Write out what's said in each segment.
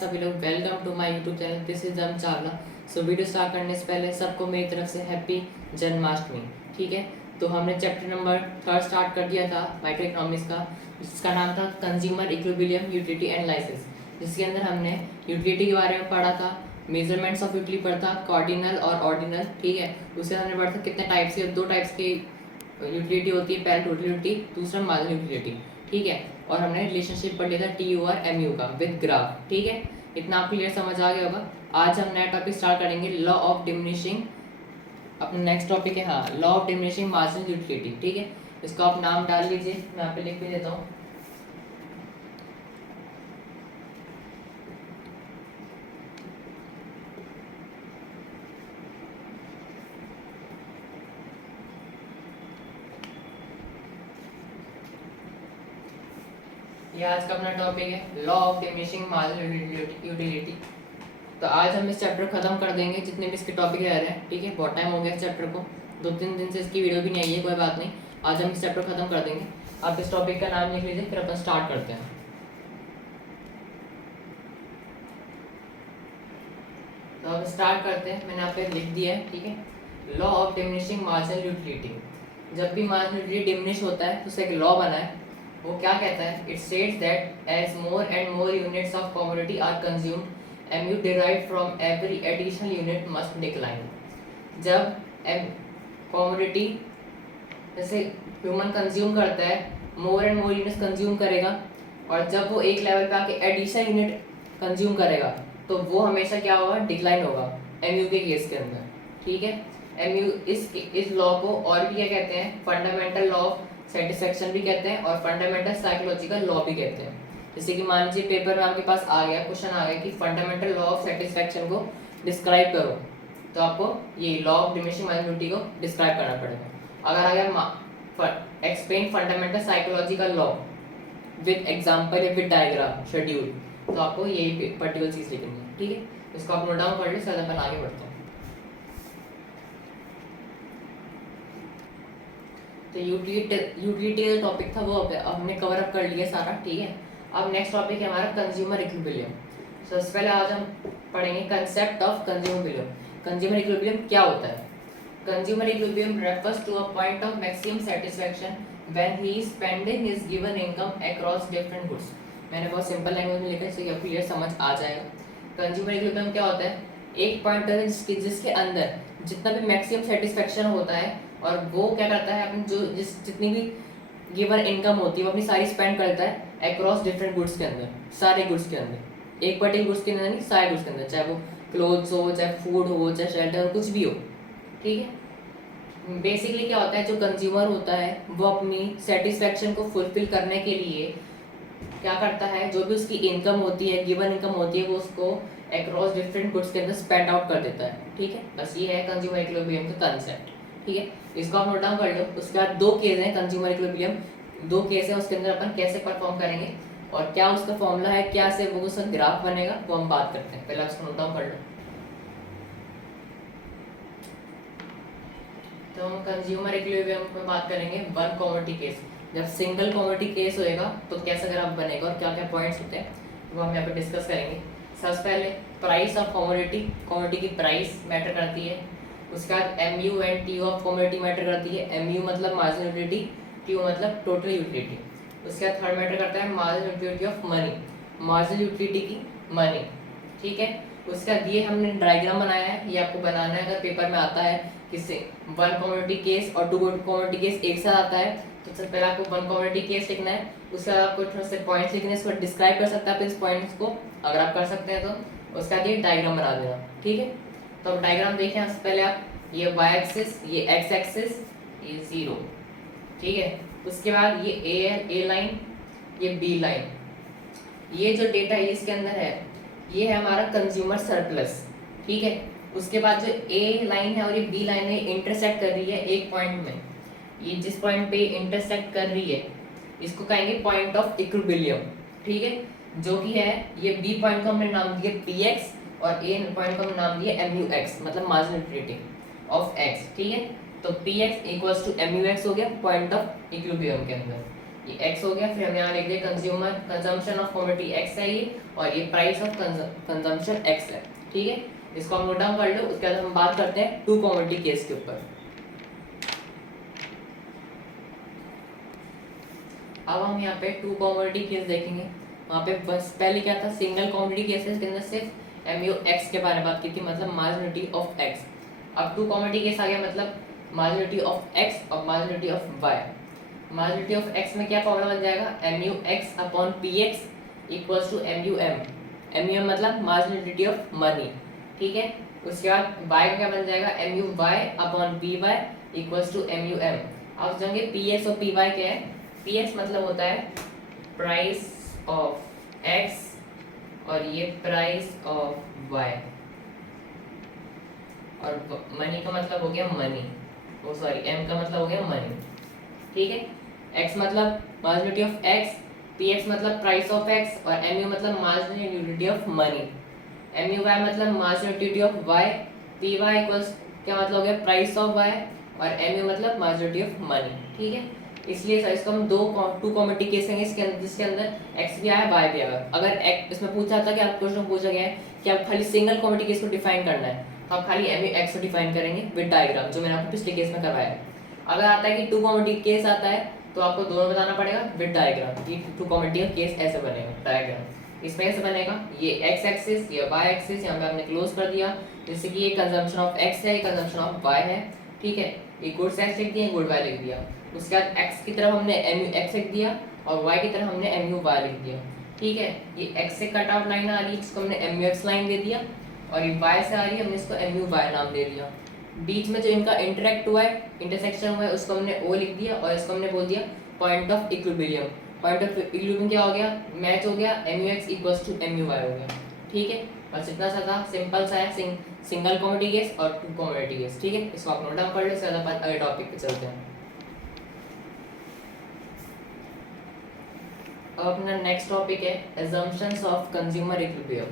सभी लोग, welcome to my YouTube channel. This is Jam Chawla. So video start करने से पहले सबको मेरी तरफ से हैप्पी जन्माष्टमी। ठीक है, तो हमने चैप्टर नंबर 3 स्टार्ट कर दिया था माइक्रो इकोनॉमिक्स का, जिसका नाम था consumer equilibrium, utility and licence, जिसके अंदर हमने यूटिलिटी के बारे में पढ़ा था, मेजरमेंट्स ऑफ यूटिलिटी पढ़ा था, कार्डिनल और ऑर्डिनल। ठीक है, उससे हमने पढ़ा था कितने टाइप्स के, 2 टाइप्स की यूटिलिटी होती है, पहला टोटल यूटिलिटी, दूसरा मार्जिनल यूटिलिटी। ठीक है, और हमने रिलेशनशिप पढ़ लिया था TU और MU का विद ग्राफ। ठीक है, इतना आपको क्लियर समझ आ गया होगा। आज हम नया टॉपिक स्टार्ट करेंगे, लॉ ऑफ डिमिनिशिंग। अपना नेक्स्ट टॉपिक है law of diminishing marginal utility. ठीक है, इसको आप नाम डाल लीजिए, मैं यहाँ पे लिख भी देता हूँ। ये आज का अपना टॉपिक है law of diminishing marginal utility. तो आज हम इस चैप्टर खत्म कर देंगे, जितने भी इसके टॉपिक रह रहे हैं। ठीक है, बहुत टाइम हो गया इस चैप्टर को, 2-3 दिन से इसकी वीडियो भी नहीं आई है, कोई बात नहीं, आज हम इस चैप्टर खत्म कर देंगे। आप इस टॉपिक का नाम लिख लीजिए, फिर अपन स्टार्ट करते हैं। तो अब स्टार्ट करते हैं, मैंने यहाँ पे लिख दिया है। ठीक है, law of diminishing marginal utility. जब भी मार्जिनल यूटिलिटी डिमिनिश होता है तो उससे एक लॉ बना है, वो क्या कहता है, it states that as more and more units of commodity are consumed, MU derived from every additional unit must decline। जब कमोडिटी जैसे ह्यूमन कंज्यूम करता है, more and more units consume करेगा, और जब वो एक लेवल पे आके एडिशनल यूनिट कंज्यूम करेगा तो वो हमेशा क्या होगा, डिक्लाइन होगा, MU के केस के अंदर। ठीक है, MU इस लॉ को और भी क्या कहते हैं, फंडामेंटल लॉ ऑफ सेटिस्फेक्शन भी कहते हैं और फंडामेंटल साइकोलॉजिकल लॉ भी कहते हैं। जैसे कि मान लीजिए पेपर में आपके पास आ गया, क्वेश्चन आ गया कि फंडामेंटल लॉ ऑफ सेटिस्फेक्शन को डिस्क्राइब करो, तो आपको ये law of diminishing marginal utility को डिस्क्राइब करना पड़ेगा। अगर आ गया explain fundamental psychological law with example या विद डायग्राम शेड्यूल, तो आपको यही पर्टिकुलर चीज लिखनी है। ठीक है, इसको आप नोट डाउन कर लो, फिर अपन आगे बढ़ते हैं। तो यूटिलिटी का टॉपिक था वो अब हमने कवर अप कर लिया सारा। ठीक है, अब नेक्स्ट टॉपिक है हमारा कंज्यूमर इक्विलिब्रियम। सबसे पहले आज हम पढ़ेंगे concept of consumer equilibrium. Consumer equilibrium क्या होता है? Consumer equilibrium refers to a point of maximum satisfaction when he is spending his given income across different goods. मैंने बहुत सिंपल लैंग्वेज में लिखा है, इससे आपको क्लियर समझ आ जाएगा। कंज्यूमर इक्विलिब्रियम क्या होता है, एक पॉइंट है जिसके अंदर जितना भी मैक्सिमम सेटिस्फैक्शन होता है, और वो क्या करता है, अपनी जो जितनी भी गिवन इनकम होती है वो अपनी सारी स्पेंड करता है अक्रॉस डिफरेंट गुड्स के अंदर, सारे गुड्स के अंदर, एक पर्टिकुलर गुड्स के अंदर नहीं, सारे गुड्स के अंदर, चाहे वो क्लोथ्स हो, चाहे फूड हो, चाहे शेल्टर हो, कुछ भी हो। ठीक है, बेसिकली क्या होता है, जो कंज्यूमर होता है वो अपनी सेटिस्फैक्शन को फुलफिल करने के लिए क्या करता है, जो भी उसकी इनकम होती है, गिवन इनकम होती है, वो उसको अक्रॉस डिफरेंट गुड्स के अंदर स्पेंड आउट कर देता है। ठीक है, बस ये है कंज्यूमर इक्विलिब्रियम का कंसेप्ट। ठीक है, इसको आप नोट डाउन कर लो। उसके बाद 2 केस हैं कंज्यूमर इक्विलिब्रियम, 2 केस है, उसके अंदर अपन कैसे परफॉर्म करेंगे और क्या उसका फॉर्मूला है, क्या से वो उसका ग्राफ बनेगा, वो हम बात करते हैं। पहले उसको नोट डाउन कर लो। तो हम कंज्यूमर इक्विलिब्रियम में बात करेंगे वन कमोडिटी केस। जब सिंगल कमोडिटी केस होएगा तो कैसा ग्राफ बनेगा और क्या क्या पॉइंट्स होते हैं वो हम यहाँ पे डिस्कस करेंगे। सबसे पहले प्राइस ऑफ कमोडिटी की प्राइस मैटर करती है। उसके बाद MU and TU of commodity matter करती है। MU मतलब मार्जिनल यूटिलिटी, TU मतलब टोटल यूटिलिटी। उसके बाद थर्ड मैटर करता है marginal utility of money, marginal utility की मनी। ठीक है, उसके बाद ये हमने डायग्राम बनाया है, ये आपको बनाना है अगर पेपर में आता है किससे, वन कमोडिटी केस और 2 कमोडिटी केस एक साथ आता है, तो सबसे पहले आपको वन कमोडिटी केस लिखना है। उसके बाद आपको थोड़ा से पॉइंट्स लिखने हैं, इसको डिस्क्राइब कर सकते हैं आप इस पॉइंट्स को, अगर आप कर सकते हैं तो। उसके बाद ये डायग्राम बना देना। ठीक है, तो अब डायग्राम देखें सबसे पहले आप, ये y एक्सिस, ये x एक्सिस, ये 0। ठीक है, उसके बाद ये A लाइन, ये B लाइन, ये जो डेटा है इसके अंदर है, ये है हमारा कंज्यूमर सरप्लस। ठीक है, उसके बाद जो A लाइन है और ये B लाइन है इंटरसेक्ट कर रही है एक पॉइंट में, ये जिस पॉइंट पे इंटरसेक्ट कर रही है इसको कहेंगे पॉइंट ऑफ इक्विलिब्रियम। ठीक है, जो कि है ये B पॉइंट को हमने नाम दिया PX और A पॉइंट को हमने नाम दिया MUX, मतलब मार्जिनल यूटिलिटी ऑफ x। ठीक है, तो Px इक्वल्स टू MUX हो गया पॉइंट ऑफ इक्विलिब्रियम के अंदर। ये x हो गया, फिर हमने यहाँ लिख दिया consumer consumption of commodity x है ये, और ये प्राइस ऑफ कंजम्पशन x है। ठीक है, इसको हम नोट डाउन कर लो। उसके बाद हम बात करते हैं टू कमोडिटी केस के ऊपर। अब हम यहाँ पे टू कमोडिटी केस देखेंगे। वहाँ पे बस पहले क्या था, सिंगल कमोडिटी केसेस के अंदर सिर्फ MU x के बारे में बात की थी, मतलब मार्जिनलिटी ऑफ x। अब टू कमोडिटी केस आ गया, मतलब मार्जिनलिटी ऑफ x और marginality of y। Marginality of x में क्या फॉर्मूला बन जाएगा, MU x upon PX equals to MU m। MU m मतलब मार्जिनलिटी ऑफ मनी। ठीक है, उसके बाद y का क्या बन जाएगा, MU y upon PY equals to MU m। अब जाएंगे PS और PY क्या है। PS मतलब होता है प्राइस ऑफ x और ये प्राइस ऑफ y, और मनी का मतलब हो गया मनी, वो सॉरी m का मतलब हो गया मनी। ठीक है, x मतलब मार्जिनलिटी ऑफ x, px मतलब प्राइस ऑफ x, और mu मतलब मार्जिनलिटी ऑफ मनी। MUY मतलब marginality of y, PY equals क्या मतलब हो गया प्राइस ऑफ y, और MU मतलब मार्जिनलिटी ऑफ मनी। ठीक है, इसलिए सर इसको हम टू कमोडिटी केस हैं इसके अंदर, जिसके अंदर x भी आया y भी आया। अगर इसमें पूछा था कि आप क्वेश्चन पूछा गया है कि आप खाली सिंगल कमोडिटी केस को डिफाइन करना है, तो आप खाली MU x को डिफाइन करेंगे विद डायग्राम, जो मैंने आपको पिछले केस में करवाया है। अगर आता है कि टू कमोडिटी केस आता है तो आपको दोनों बताना पड़ेगा विद डायग्राम कि टू कमोडिटी का केस ऐसे बनेगा। डायग्राम इसमें ऐसे बनेगा, ये x एक्सिस, ये y एक्सिस, यहाँ पे हमने क्लोज कर दिया। जैसे कि ये कंजम्पशन ऑफ x है, ये कंजम्पशन ऑफ y है। ठीक है, ये गुड्स x लिख दिया, गुड y लिख दिया। उसके बाद x की तरफ हमने MU x लिख दिया, और y की तरफ हमने MU y लिख दिया। ठीक है, ये x से कट आउट लाइन आ रही है, इसको हमने MU x लाइन दे दिया, और ये y से आ रही है, हमने इसको MU y नाम दे दिया। बीच में जो इनका इंटरेक्ट हुआ है, इंटरसेक्शन हुआ है, उसको हमने O लिख दिया, और इसको हमने बोल दिया point of equilibrium. Point of equilibrium क्या हो गया, मैच हो गया, MU x equals to MU y हो गया। ठीक है, बस इतना सा था, सिंपल सा है, सिंगल कमोडिटी केस और टू कमोडिटी केस। ठीक है, इसको आप नोट डाउन कर लो, इसके बाद अगले टॉपिक पे चलते हैं। अब अपना नेक्स्ट टॉपिक है assumptions ऑफ कंज्यूमर इक्विलिब्रियम।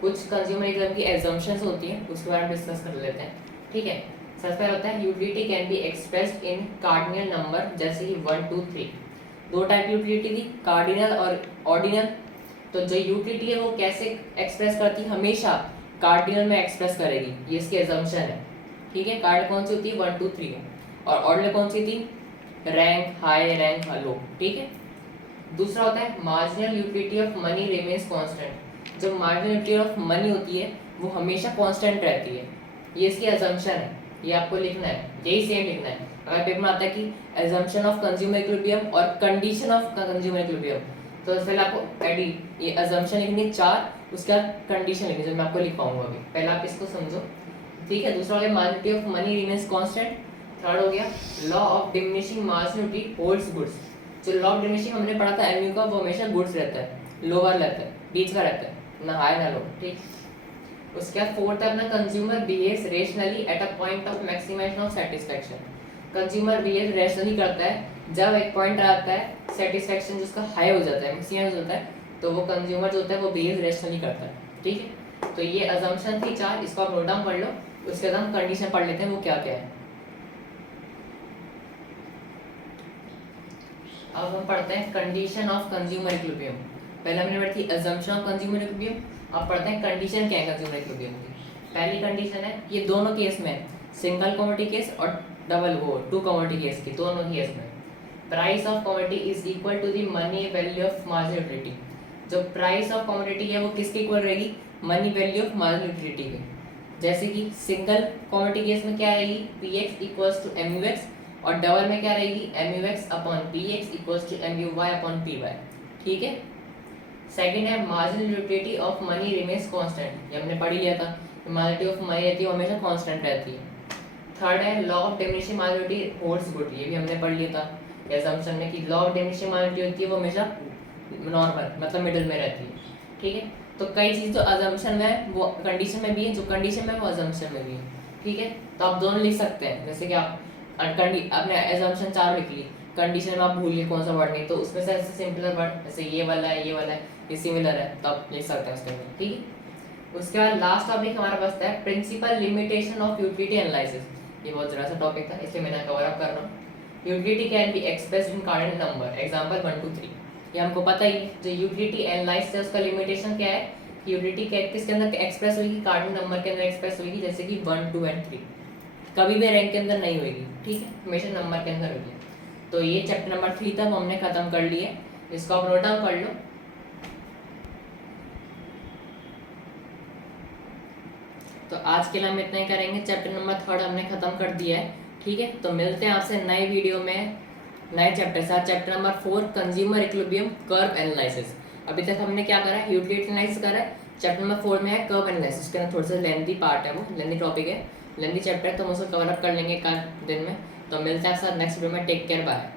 कुछ कंज्यूमर इक्विलिब्रियम की assumptions होती हैं, उसके बारे में डिस्कस कर लेते हैं। ठीक है, सबसे पहले होता है utility can be expressed in cardinal number, जैसे कि 1 2 3। दो टाइप की यूटिलिटी थी, कार्डिनल और ऑर्डिनल। तो जो यूटिलिटी है वो कैसे एक्सप्रेस करती है, हमेशा कार्डिनल में एक्सप्रेस करेगी, ये इसकी assumption है। ठीक है, कार्डिनल कौन सी होती है, 1 2 3 है, और ऑर्डिनल कौन सी थी, रैंक हाई, रैंक लो। ठीक है, दूसरा होता है marginal utility of money remains constant. जो मार्जिनल यूटिलिटी ऑफ मनी होती है वो हमेशा कांस्टेंट रहती है, ये इसकी assumption है, ये आपको लिखना है, यही सेम लिखना है। अगर पेपर में आता है कि assumption ऑफ कंज्यूमर इक्विलिब्रियम और कंडीशन ऑफ कंज्यूमर इक्विलिब्रियम, तो पहले आपको एडी ये assumption लिखनी 4, उसके बाद कंडीशन लिखनी, जो मैं आपको लिखवाऊंगा अभी। पहले आप इसको समझो। ठीक है, दूसरा हो गया marginality of money remains constant. Third हो गया law of diminishing marginality holds goods. जो लॉ ऑफ डिमिनिशिंग हमने पढ़ा था MU का, वो हमेशा गुड्स रहता है, लोअर रहता है, बीच का रहता है, ना हाई ना लो। ठीक, उसके बाद फोर्थ है अपना consumer behaves rationally at a point of maximisation of satisfaction. Consumer behave rationally करता है जब एक पॉइंट आता है सेटिस्फैक्शन जिसका हाई हो जाता है, मैक्सिमाइज होता है, तो वो कंज्यूमर जो होता है वो बिहेव रेशनली करता है। ठीक है, तो ये assumption थी 4, इसको आप नोट डाउन कर लो। उसके बाद हम कंडीशन पढ़ लेते हैं वो क्या क्या है। अब हम पढ़ते हैं कंडीशन ऑफ कंज्यूमर इक्विलिब्रियम। पहले हमने पढ़ी थी assumption ऑफ कंज्यूमर इक्विलिब्रियम, अब पढ़ते हैं कंडीशन क्या है कंज्यूमर इक्विलिब्रियम की। पहली कंडीशन है, ये दोनों केस में, सिंगल कमोडिटी केस और डबल वो टू कमोडिटी केस की, दोनों केस में price of commodity is equal to the money value of marginal utility. जो प्राइस ऑफ कमोडिटी है वो किसके इक्वल रहेगी, money value of marginal utility के। जैसे कि सिंगल कमोडिटी केस में क्या रहेगी, Px इक्वल्स टू MUx, और डबल में क्या रहेगी, MUx upon Px equals to MUy upon Py। ठीक है, सेकंड है marginal utility of money remains constant, ये हमने पढ़ ही लिया था, मार्जिनल ऑफ मनी रहती है वो हमेशा कांस्टेंट रहती है। थर्ड है law of diminishing marginality holds good, ये भी हमने पढ़ लिया था assumption में कि लॉ ऑफ डिमिनिशिंग मार्जिनलिटी होती है वो हमेशा नॉर्मल मतलब मिडिल में रहती है। ठीक है, तो कई चीज़ जो assumption में है वो कंडीशन में भी है, जो कंडीशन में है वो assumption में भी है। ठीक है, तो आप दोनों लिख सकते हैं, जैसे कि आप आपने assumption 4 लिख ली, कंडीशन में आप भूल गए कौन सा वर्ड नहीं, तो उसमें से ऐसे सिंपलर वर्ड जैसे ये वाला है, ये वाला है, ये सिमिलर है, तो आप लिख सकते हैं उसके अंदर। ठीक है, उसके बाद लास्ट टॉपिक हमारा बचता है principle limitation of utility analysis. ये बहुत ज़रा सा टॉपिक था इसलिए मैंने कवर अप कर रहा हूँ। Utility can be expressed in cardinal number, example 1 2 3। ये हमको पता ही है। जो यूटिलिटी एनालाइज है उसका लिमिटेशन क्या है कि यूटिलिटी किसके अंदर एक्सप्रेस होगी, कार्डिनल नंबर के अंदर एक्सप्रेस होगी, जैसे कि 1 2 एंड 3। कभी भी रैंक के अंदर नहीं होगी, ठीक है, हमेशा नंबर के अंदर होगी। तो ये चैप्टर नंबर 3 तक हमने खत्म कर लिए, इसको आप नोट डाउन कर लो। तो आज के लिए हम इतना ही करेंगे, चैप्टर नंबर 3 हमने खत्म कर दिया है, ठीक है। तो मिलते हैं आपसे नए वीडियो में नए चैप्टर साथ, chapter number 4 consumer equilibrium curve analysis. अभी तक हमने क्या करा है, यूटिलिटी एनालिसिस करा है। चैप्टर नंबर 4 में है कर्व एनालिसिस, के थोड़ा सा लेंथी पार्ट है, वो लेंथी टॉपिक है, लेंथी चैप्टर है, तो हम उसको कवर अप कर लेंगे एक दिन में। तो मिलते हैं साथ नेक्स्ट वीडियो में, टेक केयर, बाय।